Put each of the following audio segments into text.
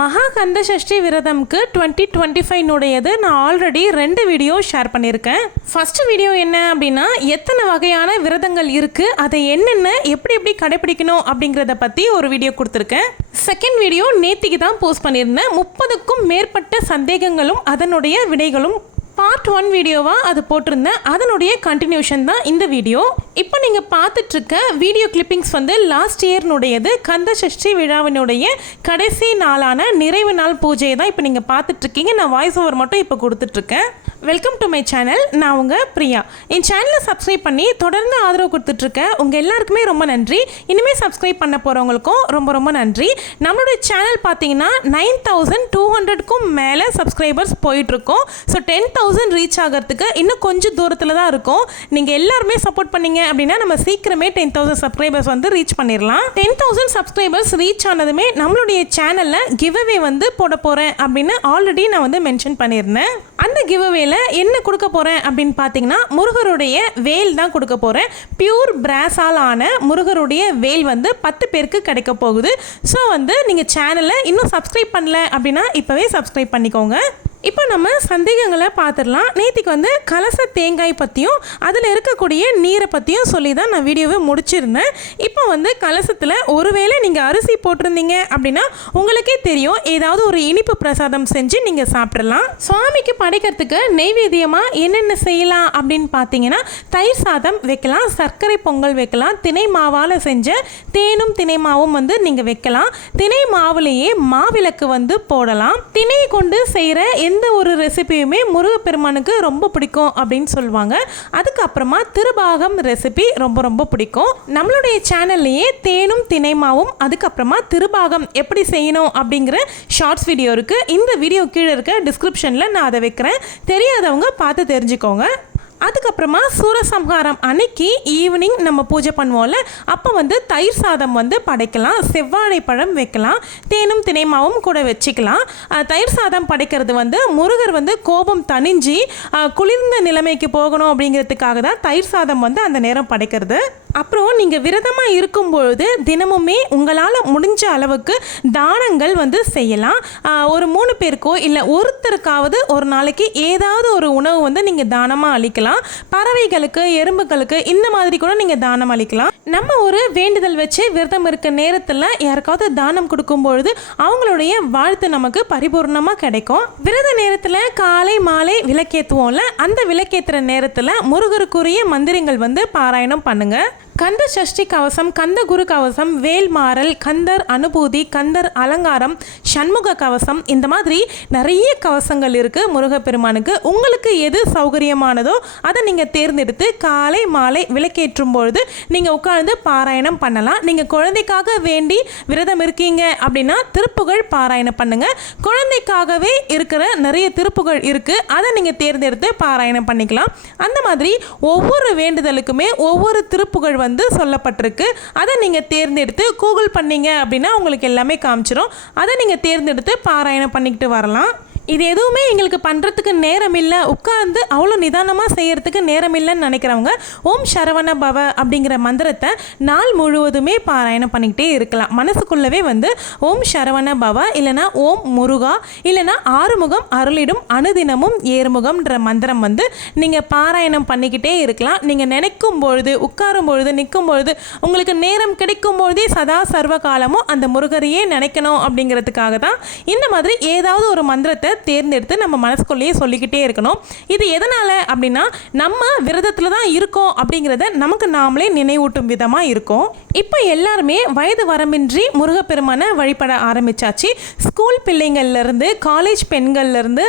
மகா கந்த சஷ்டி விரதம்க்கு 2025 நான் already 2 video share பண்ணியிருக்கேன். ஃபர்ஸ்ட் வீடியோ என்ன அப்படின்னா எத்தனை வகையான விரதங்கள் இருக்குது, அதை என்னென்ன எப்படி எப்படி கடைப்பிடிக்கணும் அப்படிங்கிறத பற்றி ஒரு வீடியோ கொடுத்துருக்கேன். செகண்ட் வீடியோ நேத்திக்கு தான் போஸ்ட் பண்ணியிருந்தேன். 30க்கும் மேற்பட்ட சந்தேகங்களும் அதனுடைய விடைகளும் பார்ட் 1 வீடியோவாக அது போட்டிருந்தேன். அதனுடைய கண்டினியூஷன் தான் இந்த வீடியோ. இப்போ நீங்கள் பார்த்துட்ருக்க வீடியோ கிளிப்பிங்ஸ் வந்து லாஸ்ட் இயர்னுடையது. கந்த சஷ்டி விழாவினுடைய கடைசி நாளான நிறைவு நாள் பூஜையை தான் இப்போ நீங்கள் பார்த்துட்ருக்கீங்க. நான் வாய்ஸ் ஓவர் மட்டும் இப்போ கொடுத்துட்ருக்கேன். Welcome to my channel. நான் உங்கள் பிரியா. என் சேனலை சப்ஸ்கிரைப் பண்ணி தொடர்ந்து ஆதரவு கொடுத்துட்ருக்கேன். உங்கள் எல்லாருக்குமே ரொம்ப நன்றி. இனிமேல் சப்ஸ்கிரைப் பண்ண போகிறவங்களுக்கும் ரொம்ப ரொம்ப நன்றி. நம்மளுடைய சேனல் பார்த்தீங்கன்னா 9200க்கும் மேலே சப்ஸ்கிரைபர்ஸ் போயிட்டுருக்கோம். ஸோ 10,000 ரீச் ஆகிறதுக்கு இன்னும் கொஞ்சம் தூரத்தில் தான் இருக்கும். நீங்கள் எல்லாருமே சப்போர்ட் பண்ணீங்க அப்படின்னா நம்ம சீக்கிரமே 10,000 சப்ஸ்கிரைபர்ஸ் வந்து ரீச் பண்ணிடலாம். 10,000 சப்ஸ்கிரைபர்ஸ் ரீச் ஆனதுமே நம்மளுடைய சேனலில் கிவ்அவே வந்து போட போகிறேன் அப்படின்னு ஆல்ரெடி நான் வந்து மென்ஷன் பண்ணியிருந்தேன். அந்த கிவ்அவேல என்ன கொடுக்க போகிறேன் அப்படின்னு பார்த்தீங்கன்னா முருகருடைய வேல் தான் கொடுக்க போகிறேன். பியூர் பிராஸால் ஆன முருகருடைய வேல் வந்து 10 பேருக்கு கிடைக்க போகுது. ஸோ வந்து நீங்கள் சேனலை இன்னும் சப்ஸ்கிரைப் பண்ணல அப்படின்னா இப்போவே சப்ஸ்கிரைப் பண்ணிக்கோங்க. இப்போ நம்ம சந்தேகங்களை பார்த்துடலாம். நேற்றுக்கு வந்து கலச தேங்காய் பற்றியும் அதில் இருக்கக்கூடிய நீரை பற்றியும் சொல்லி தான் நான் வீடியோவை முடிச்சிருந்தேன். இப்போ வந்து கலசத்தில் ஒருவேளை நீங்கள் அரிசி போட்டிருந்தீங்க அப்படின்னா உங்களுக்கே தெரியும், ஏதாவது ஒரு இனிப்பு பிரசாதம் செஞ்சு நீங்கள் சாப்பிட்றலாம். சுவாமிக்கு படைக்கிறதுக்கு நெய்வேத்தியமாக என்னென்ன செய்யலாம் அப்படின்னு பார்த்தீங்கன்னா தயிர் சாதம் வைக்கலாம், சர்க்கரை பொங்கல் வைக்கலாம், திணை மாவால் செஞ்ச தேனும் திணை மாவும் வந்து நீங்கள் வைக்கலாம். திணை மாவுலேயே மாவிளக்கு வந்து போடலாம். திணை கொண்டு செய்கிற எந்த ஒரு ரெசிபியுமே முருகப்பெருமானுக்கு ரொம்ப பிடிக்கும் அப்படின்னு சொல்லுவாங்க. அதுக்கப்புறமா திருபாகம் ரெசிபி ரொம்ப ரொம்ப பிடிக்கும். நம்மளுடைய சேனல்லையே தேனும் திணைமாவும் அதுக்கப்புறமா திருபாகம் எப்படி செய்யணும் அப்படிங்கிற ஷார்ட்ஸ் வீடியோ இருக்குது. இந்த வீடியோ கீழே இருக்க டிஸ்கிரிப்ஷனில் நான் அதை வைக்கிறேன். தெரியாதவங்க பார்த்து தெரிஞ்சுக்கோங்க. அதுக்கப்புறமா சூரசம்ஹாரம் அன்னைக்கு ஈவினிங் நம்ம பூஜை பண்ணுவோம்ல, அப்போ வந்து தயிர் சாதம் வந்து படைக்கலாம், செவ்வாழை பழம் வைக்கலாம், தேனும் திணைமாவும் கூட வச்சுக்கலாம். தயிர் சாதம் படைக்கிறது வந்து முருகர் வந்து கோபம் தணிஞ்சு குளிர்ந்த நிலைமைக்கு போகணும் அப்படிங்கிறதுக்காக தான் தயிர் சாதம் வந்து அந்த நேரம் படைக்கிறது. அப்புறம் நீங்கள் விரதமாக இருக்கும்பொழுது தினமுமே உங்களால் முடிஞ்ச அளவுக்கு தானங்கள் வந்து செய்யலாம். ஒரு 3 பேருக்கோ இல்லை ஒருத்தருக்காவது ஒரு நாளைக்கு ஏதாவது ஒரு உணவு வந்து நீங்கள் தானமாக அளிக்கலாம். பறவைகளுக்கு, எறும்புகளுக்கு இந்த மாதிரி கூட நீங்கள் தானம் அளிக்கலாம். நம்ம ஒரு வேண்டுதல் வச்சு விரதம் இருக்க நேரத்தில் யாருக்காவது தானம் கொடுக்கும்பொழுது அவங்களுடைய வாழ்த்து நமக்கு பரிபூர்ணமாக கிடைக்கும். விரத நேரத்தில் காலை மாலை விளக்கேற்றுவோம்ல, அந்த விளக்கேற்றுற நேரத்தில் முருகருக்குரிய மந்திரங்கள் வந்து பாராயணம் பண்ணுங்க. கந்த சஷ்டி கவசம், கந்த குரு கவசம், வேல்மாறல், கந்தர் அனுபூதி, கந்தர் அலங்காரம், சண்முக கவசம், இந்த மாதிரி நிறைய கவசங்கள் இருக்குது முருகப்பெருமானுக்கு. உங்களுக்கு எது சௌகரியமானதோ அதை நீங்கள் தேர்ந்தெடுத்து காலை மாலை விளக்கேற்றும் பொழுது நீங்கள் உட்கார்ந்து பாராயணம் பண்ணலாம். நீங்கள் குழந்தைக்காக வேண்டி விரதம் இருக்கீங்க அப்படின்னா திருப்புகழ் பாராயணம் பண்ணுங்கள். குழந்தைக்காகவே இருக்கிற நிறைய திருப்புகழ் இருக்குது, அதை நீங்கள் தேர்ந்தெடுத்து பாராயணம் பண்ணிக்கலாம். அந்த மாதிரி ஒவ்வொரு வேண்டுதலுக்குமே ஒவ்வொரு திருப்புகழ் வந்து சொல்லப்பட்டிருக்கு. அதை நீங்கள் தேர்ந்தெடுத்து கூகுள் பண்ணீங்க அப்படின்னா உங்களுக்கு எல்லாமே காமிச்சிடும். அதை நீங்கள் தேர்ந்தெடுத்து பாராயணம் பண்ணிக்கிட்டு வரலாம். இது எதுவுமே எங்களுக்கு பண்ணுறதுக்கு நேரம் இல்லை, உட்கார்ந்து அவ்வளோ நிதானமாக செய்கிறதுக்கு நேரம் இல்லைன்னு நினைக்கிறவங்க ஓம் சரவண பவ அப்படிங்கிற மந்திரத்தை நாள் முழுவதுமே பாராயணம் பண்ணிக்கிட்டே இருக்கலாம். மனசுக்குள்ளவே வந்து ஓம் சரவண பவ இல்லைனா ஓம் முருகா இல்லைனா ஆறுமுகம் அருளிடும் அனுதினமும் ஏறுமுகம்ன்ற மந்திரம் வந்து நீங்கள் பாராயணம் பண்ணிக்கிட்டே இருக்கலாம். நீங்கள் நினைக்கும் பொழுது, உட்காரும் பொழுது, நிற்கும் பொழுது, உங்களுக்கு நேரம் கிடைக்கும் பொழுதே சதா சர்வ காலமும் அந்த முருகரையே நினைக்கணும் அப்படிங்கிறதுக்காக தான் இந்த மாதிரி ஏதாவது ஒரு மந்திரத்தை தேர்ந்தெடுத்து நம்ம மனசுக்குள்ளேயே சொல்லிக்கிட்டே இருக்கணும். இது எதனால் அப்படின்னா நம்ம விரதத்தில் தான் இருக்கோம் அப்படிங்கிறத நமக்கு நாமளே நினைவூட்டும் விதமாக இருக்கும். இப்போ எல்லாருமே வயது வரம்பின்றி முருகப்பெருமானை வழிபட ஆரம்பித்தாச்சு. ஸ்கூல் பிள்ளைங்கள்லேருந்து காலேஜ் பெண்கள்லேருந்து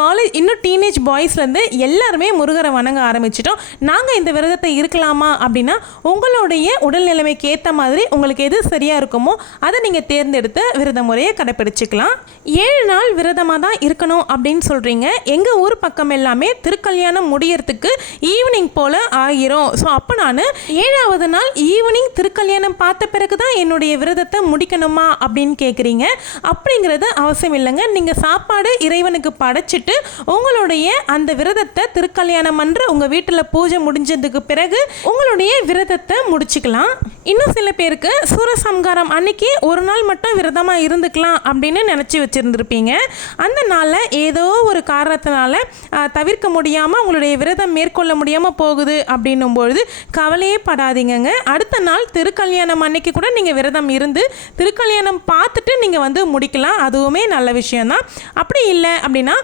காலேஜ் இன்னும் டீனேஜ் பாய்ஸ்லேருந்து எல்லாருமே முருகரை வணங்க ஆரம்பிச்சிட்டோம். நாங்கள் இந்த விரதத்தை இருக்கலாமா அப்படின்னா உங்களுடைய உடல் நிலைமைக்கு ஏற்ற மாதிரி உங்களுக்கு எது சரியாக இருக்குமோ அதை நீங்கள் தேர்ந்தெடுத்து விரத முறையை கடைப்பிடிச்சிக்கலாம். 7 நாள் விரதமாக தான் விரதமாக இருக்கணும் அப்படின்னு சொல்கிறீங்க. எங்கள் ஊர் பக்கம் எல்லாமே திருக்கல்யாணம் முடியறதுக்கு ஈவினிங் போல் ஆகிரும். ஸோ அப்போ நான் 7வது நாள் ஈவினிங் திருக்கல்யாணம் பார்த்த பிறகு தான் என்னுடைய விரதத்தை முடிக்கணுமா அப்படின்னு கேட்குறீங்க. அப்படிங்கிறது அவசியம் இல்லைங்க. நீங்கள் சாப்பாடு இறைவனுக்கு படைச்சிட்டு உங்களுடைய அந்த விரதத்தை திருக்கல்யாணம் அன்று உங்கள் வீட்டில் பூஜை முடிஞ்சதுக்கு பிறகு உங்களுடைய விரதத்தை முடிச்சுக்கலாம். இன்னும் சில பேருக்கு சூரசம்ஹாரம் அன்னைக்கு ஒரு நாள் மட்டும் விரதமாக இருந்துக்கலாம் அப்படின்னு நினச்சி வச்சுருந்துருப்பீங்க. அந்த நாளில் ஏதோ ஒரு காரணத்தினால தவிர்க்க முடியாமல் உங்களுடைய விரதம் மேற்கொள்ள முடியாமல் போகுது அப்படின்னும்பொழுது கவலையே படாதீங்கங்க. அடுத்த நாள் திருக்கல்யாணம் அன்னைக்கு கூட நீங்கள் விரதம் இருந்து திருக்கல்யாணம் பார்த்துட்டு நீங்கள் வந்து முடிக்கலாம். அதுவுமே நல்ல விஷயம்தான். அப்படி இல்லை அப்படின்னா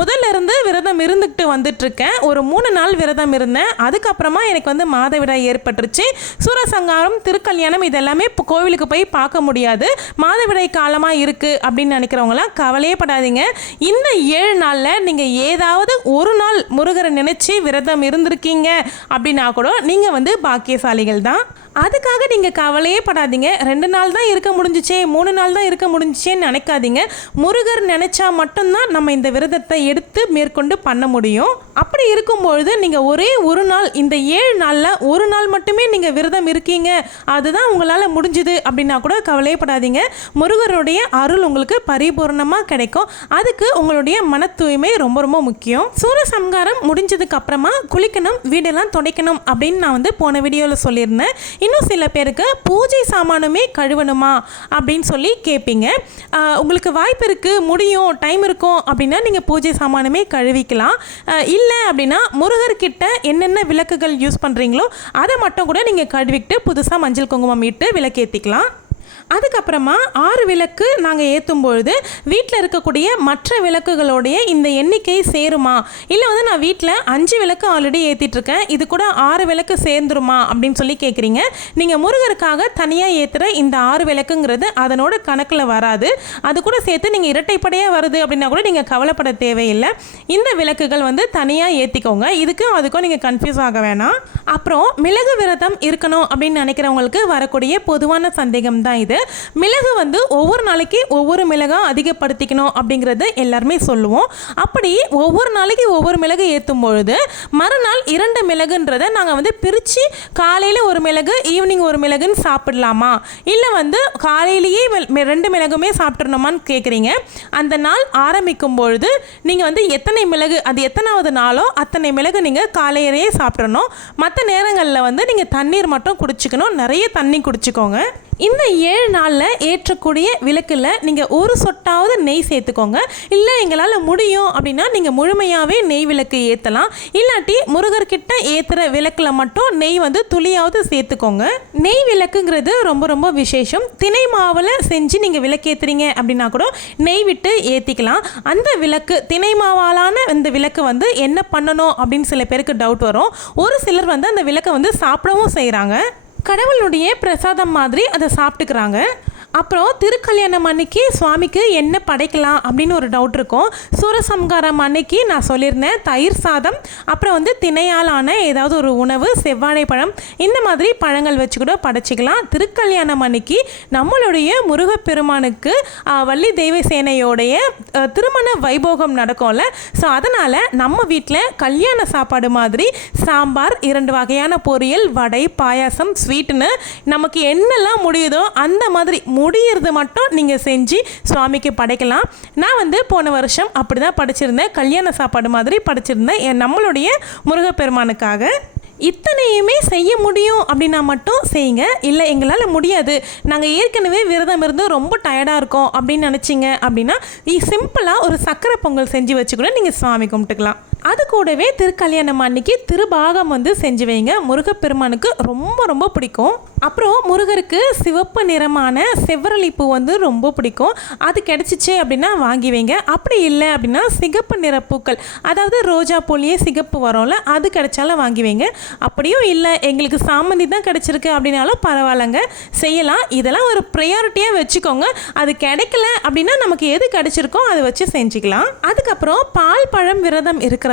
முதல்ல இருந்து விரதம் இருந்துக்கிட்டு வந்துட்டுருக்கேன், ஒரு 3 நாள் விரதம் இருந்தேன், அதுக்கப்புறமா எனக்கு வந்து மாதவிடாய் ஏற்பட்டுருச்சு, சூரசம்ஹாரம் திருக்கல்யாணம் இதெல்லாமே இப்போ கோவிலுக்கு போய் பார்க்க முடியாது, மாதவிடாய் காலமாக இருக்குது அப்படின்னு நினைக்கிறவங்களாம் கவலையே படாதீங்க. இந்த 7 நாளில் நீங்கள் ஏதாவது ஒரு நாள் முருகரை நினச்சி விரதம் இருந்திருக்கீங்க அப்படின்னா கூட நீங்கள் வந்து பாக்கியசாலிகள் தான். அதுக்காக நீங்கள் கவலையே படாதீங்க. 2 நாள் தான் இருக்க முடிஞ்சிச்சே, 3 நாள் தான் இருக்க முடிஞ்சிச்சேன்னு நினைக்காதீங்க. முருகர் நினச்சா மட்டும்தான் நம்ம இந்த விரதத்தை எடுத்து மேற்கொண்டு பண்ண முடியும். அப்படி இருக்கும்பொழுது நீங்கள் ஒரே ஒரு நாள், இந்த 7 நாளில் ஒரு நாள் மட்டுமே நீங்கள் விரதம் இருக்கீங்க, அதுதான் உங்களால் முடிஞ்சுது அப்படின்னா கூட கவலையே படாதீங்க. முருகருடைய அருள் உங்களுக்கு பரிபூர்ணமாக கிடைக்கும். அதுக்கு உங்களுடைய மன தூய்மை ரொம்ப ரொம்ப முக்கியம். சூரசம்ஹாரம் முடிஞ்சதுக்கு அப்புறமா குளிக்கணும், வீடெல்லாம் துடைக்கணும் அப்படின்னு நான் வந்து போன வீடியோவில் சொல்லியிருந்தேன். இன்னும் சில பேருக்கு பூஜை சாமானுமே கழுவணுமா அப்படின்னு சொல்லி கேட்பீங்க. உங்களுக்கு வாய்ப்பு இருக்குது, முடியும், டைம் இருக்கும் அப்படின்னா நீங்கள் பூஜை சாமானுமே கழுவிக்கலாம். இல்லை அப்படின்னா முருகர்கிட்ட என்னென்ன விளக்குகள் யூஸ் பண்ணுறீங்களோ அதை மட்டும் கூட நீங்கள் கழுவிக்கிட்டு புதுசாக மஞ்சள் குங்குமம் இட்டு விளக்கேற்றிக்கலாம். அதுக்கப்புறமா 6 விளக்கு நாங்கள் ஏற்றும் பொழுது வீட்டில் இருக்கக்கூடிய மற்ற விளக்குகளுடைய இந்த எண்ணிக்கை சேருமா, இல்லை வந்து நான் வீட்டில் 5 விளக்கு ஆல்ரெடி ஏற்றிட்டுருக்கேன், இது கூட 6 விளக்கு சேர்ந்துருமா அப்படின்னு சொல்லி கேட்குறீங்க. நீங்கள் முருகருக்காக தனியாக ஏற்றுற இந்த 6 விளக்குங்கிறது அதனோட கணக்கில் வராது. அது கூட சேர்த்து நீங்கள் இரட்டைப்படையாக வருது அப்படின்னா கூட நீங்கள் கவலைப்பட தேவையில்லை. இந்த விளக்குகள் வந்து தனியாக ஏற்றிக்கோங்க. இதுக்கும் அதுக்கும் நீங்கள் கன்ஃபியூஸ் ஆக வேணாம். அப்புறம் மிளகு விரதம் இருக்கணும் அப்படின்னு நினைக்கிறவங்களுக்கு வரக்கூடிய பொதுவான சந்தேகம் தான் இது. மிளகு வந்து ஒவ்வொரு நாளைக்கு ஒவ்வொரு மிளகாக அதிகப்படுத்திக்கணும் அப்படிங்கிறது எல்லாருமே சொல்லுவோம். அப்படி ஒவ்வொரு நாளைக்கு ஒவ்வொரு மிளகு ஏற்றும் பொழுது மறுநாள் 2 மிளகுன்றதை நாங்கள் வந்து பிரித்து காலையில் ஒரு மிளகு ஈவினிங் ஒரு மிளகுன்னு சாப்பிடலாமா, இல்லை வந்து காலையிலேயே 2 மிளகுமே சாப்பிட்றணுமான்னு கேட்குறீங்க. அந்த நாள் ஆரம்பிக்கும் பொழுது நீங்கள் வந்து எத்தனை மிளகு, அது எத்தனாவது நாளோ அத்தனை மிளகு நீங்கள் காலையிலேயே சாப்பிட்றணும். மற்ற நேரங்களில் வந்து நீங்கள் தண்ணீர் மட்டும் குடிச்சிக்கணும், நிறைய தண்ணி குடிச்சிக்கோங்க. இந்த 7 நாளில் ஏற்றக்கூடிய விளக்கில் நீங்கள் ஒரு சொட்டாவது நெய் சேர்த்துக்கோங்க. இல்லை எங்களால் முடியும் அப்படின்னா நீங்கள் முழுமையாகவே நெய் விளக்கு ஏற்றலாம். இல்லாட்டி முருகர்கிட்ட ஏற்றுற விளக்கில் மட்டும் நெய் வந்து துளியாவது சேர்த்துக்கோங்க. நெய் விளக்குங்கிறது ரொம்ப ரொம்ப விசேஷம். திணை மாவில் செஞ்சு நீங்கள் விளக்கேற்றுறீங்க அப்படின்னா கூட நெய் விட்டு ஏற்றிக்கலாம். அந்த விளக்கு திணை மாவாலான இந்த விளக்கு வந்து என்ன பண்ணணும் அப்படின்னு சில பேருக்கு டவுட் வரும். ஒரு சிலர் வந்து அந்த விளக்கை வந்து சாப்பிடவும் செய்கிறாங்க, கடவுளுடைய பிரசாதம் மாதிரி அதை சாப்பிட்டுக்கிறாங்க. அப்புறம் திருக்கல்யாணம் அன்னைக்கு சுவாமிக்கு என்ன படைக்கலாம் அப்படின்னு ஒரு டவுட் இருக்கும். சூரசம்ஹாரம் அன்னைக்கு நான் சொல்லியிருந்தேன், தயிர் சாதம், அப்புறம் வந்து திணையாலான ஏதாவது ஒரு உணவு, செவ்வாழை பழம், இந்த மாதிரி பழங்கள் வச்சு கூட படைச்சிக்கலாம். திருக்கல்யாணம் அன்னைக்கு நம்மளுடைய முருகப்பெருமானுக்கு வள்ளி தெய்வசேனையோடைய திருமண வைபோகம் நடக்கும்ல. ஸோ அதனால் நம்ம வீட்டில் கல்யாண சாப்பாடு மாதிரி சாம்பார், 2 வகையான பொரியல், வடை, பாயாசம், ஸ்வீட்டுன்னு நமக்கு என்னெல்லாம் முடியுதோ அந்த மாதிரி முடியறது மட்டும் நீங்கள் செஞ்சு சுவாமிக்கு படைக்கலாம். நான் வந்து போன வருஷம் அப்படி தான் படைச்சிருந்தேன், கல்யாண சாப்பாடு மாதிரி படைச்சிருந்தேன் நம்மளுடைய முருகப்பெருமானுக்காக. இத்தனையுமே செய்ய முடியும் அப்படின்னா மட்டும் செய்யுங்க. இல்லை எங்களால் முடியாது, நாங்கள் ஏற்கனவே விரதம் இருந்து ரொம்ப டயர்டாக இருக்கோம் அப்படின்னு நினச்சிங்க அப்படின்னா சிம்பிளாக ஒரு சக்கரை பொங்கல் செஞ்சு வச்சு கூட நீங்கள் சுவாமி கும்பிட்டுக்கலாம். அது கூடவே திருக்கல்யாணம் அன்னைக்கு திருபாகம் வந்து செஞ்சு வைங்க, முருகப்பெருமானுக்கு ரொம்ப ரொம்ப பிடிக்கும். அப்புறம் முருகருக்கு சிவப்பு நிறமான செவ்வரளி பூ வந்து ரொம்ப பிடிக்கும், அது கிடச்சிச்சு அப்படின்னா வாங்கி வைங்க. அப்படி இல்லை அப்படின்னா சிகப்பு நிற பூக்கள், அதாவது ரோஜா பூலேயே சிகப்பு வரும்ல, அது கிடைச்சாலும் வாங்கி வைங்க. அப்படியும் இல்லை எங்களுக்கு சாமந்தி தான் கிடச்சிருக்கு அப்படின்னாலும் பரவாயில்லைங்க, செய்யலாம். இதெல்லாம் ஒரு ப்ரையாரிட்டியாக வச்சுக்கோங்க. அது கிடைக்கல அப்படின்னா நமக்கு எது கிடைச்சிருக்கோ அதை வச்சு செஞ்சுக்கலாம். அதுக்கப்புறம் பால் பழம் விரதம் இருக்கிறவங்க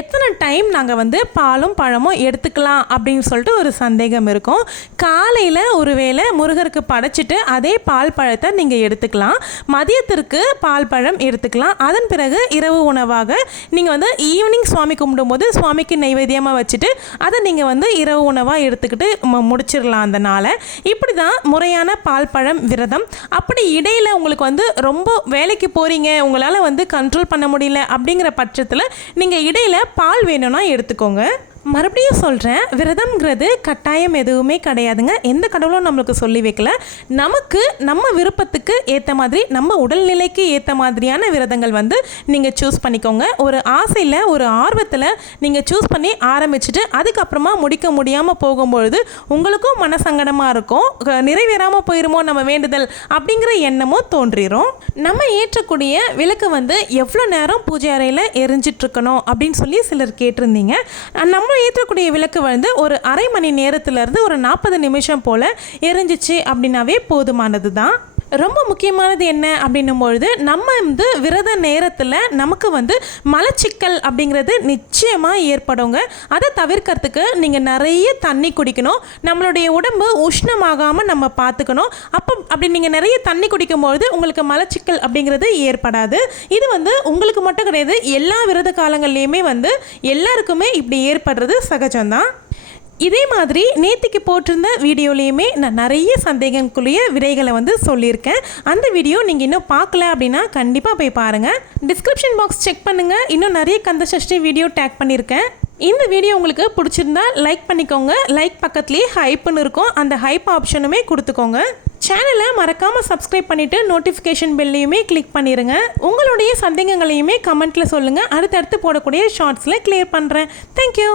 எத்தனை டைம் நாங்கள் வந்து பாலும் பழமும் எடுத்துக்கலாம் அப்படின்னு சொல்லிட்டு ஒரு சந்தேகம் இருக்கும். காலையில் ஒருவேளை முருகருக்கு படைச்சிட்டு அதே பால் பழத்தை நீங்கள் எடுத்துக்கலாம். மதியத்திற்கு பால் பழம் எடுத்துக்கலாம். அதன் பிறகு இரவு உணவாக நீங்கள் வந்து ஈவினிங் சுவாமி கும்பிடும்போது சுவாமிக்கு நைவேத்தியமாக வச்சுட்டு அதை நீங்கள் வந்து இரவு உணவாக எடுத்துக்கிட்டு முடிச்சிடலாம் அந்த நாளை. இப்படி தான் முறையான பால் பழம் விரதம். அப்படி இடையில் உங்களுக்கு வந்து ரொம்ப வேலைக்கு போகிறீங்க, உங்களால் வந்து கண்ட்ரோல் பண்ண முடியல அப்படிங்கிற பட்சத்தில் நீங்கள் இடையில் பால் வேணும்னா எடுத்துக்கோங்க. மறுபடியும் சொல்கிறேன், விரதம்ங்கிறது கட்டாயம் எதுவுமே கிடையாதுங்க. எந்த கடவுளும் நம்மளுக்கு சொல்லி வைக்கல. நமக்கு நம்ம விருப்பத்துக்கு ஏற்ற மாதிரி நம்ம உடல்நிலைக்கு ஏற்ற மாதிரியான விரதங்கள் வந்து நீங்கள் சூஸ் பண்ணிக்கோங்க. ஒரு ஆசையில் ஒரு ஆர்வத்தில் நீங்கள் சூஸ் பண்ணி ஆரம்பிச்சுட்டு அதுக்கப்புறமா முடிக்க முடியாமல் போகும்பொழுது உங்களுக்கும் மனசங்கடமாக இருக்கும். நிறைவேறாமல் போயிருமோ நம்ம வேண்டுதல் அப்படிங்கிற எண்ணமும் தோன்றிடும். நம்ம ஏற்றக்கூடிய விளக்கு வந்து எவ்வளோ நேரம் பூஜை அறையில் எரிஞ்சிட்ருக்கணும் அப்படின்னு சொல்லி சிலர் கேட்டிருந்தீங்க. நம்ம ஏற்றக்கூடிய விளக்கு வந்து ஒரு அரை மணி நேரத்திலிருந்து ஒரு 40 நிமிஷம் போல் எரிஞ்சிச்சு அப்படின்னாவே போதுமானது தான். ரொம்ப முக்கியமானது என்ன அப்படின்னும் பொழுது நம்ம வந்து விரத நேரத்தில் நமக்கு வந்து மலச்சிக்கல் அப்படிங்கிறது நிச்சயமாக ஏற்படுங்க. அதை தவிர்க்கிறதுக்கு நீங்கள் நிறைய தண்ணி குடிக்கணும். நம்மளுடைய உடம்பு உஷ்ணமாகாமல் நம்ம பார்த்துக்கணும். அப்படி நீங்கள் நிறைய தண்ணி குடிக்கும்பொழுது உங்களுக்கு மலச்சிக்கல் அப்படிங்கிறது ஏற்படாது. இது வந்து உங்களுக்கு மட்டும் கிடையாது, எல்லா விரத காலங்கள்லேயுமே வந்து எல்லாருக்குமே இப்படி ஏற்படுறது சகஜம்தான். இதே மாதிரி நேத்திக்கு போட்டிருந்த வீடியோலையுமே நான் நிறைய சந்தேகங்களுக்குரிய விடைகளை வந்து சொல்லியிருக்கேன். அந்த வீடியோ நீங்கள் இன்னும் பார்க்கல அப்படின்னா கண்டிப்பாக போய் பாருங்கள். டிஸ்கிரிப்ஷன் பாக்ஸ் செக் பண்ணுங்கள். இன்னும் நிறைய கந்தசஷ்டி வீடியோ டேக் பண்ணியிருக்கேன். இந்த வீடியோ உங்களுக்கு பிடிச்சிருந்தா லைக் பண்ணிக்கோங்க. லைக் பக்கத்துலேயே ஹைப்புன்னு இருக்கும், அந்த ஹைப் ஆப்ஷனுமே கொடுத்துக்கோங்க. சேனலை மறக்காமல் சப்ஸ்கிரைப் பண்ணிவிட்டு நோட்டிஃபிகேஷன் பெல்லையுமே கிளிக் பண்ணிடுங்க. உங்களுடைய சந்தேகங்களையுமே கமெண்ட்டில் சொல்லுங்கள். அடுத்தடுத்து போடக்கூடிய ஷார்ட்ஸில் கிளியர் பண்ணுறேன். தேங்க்யூ.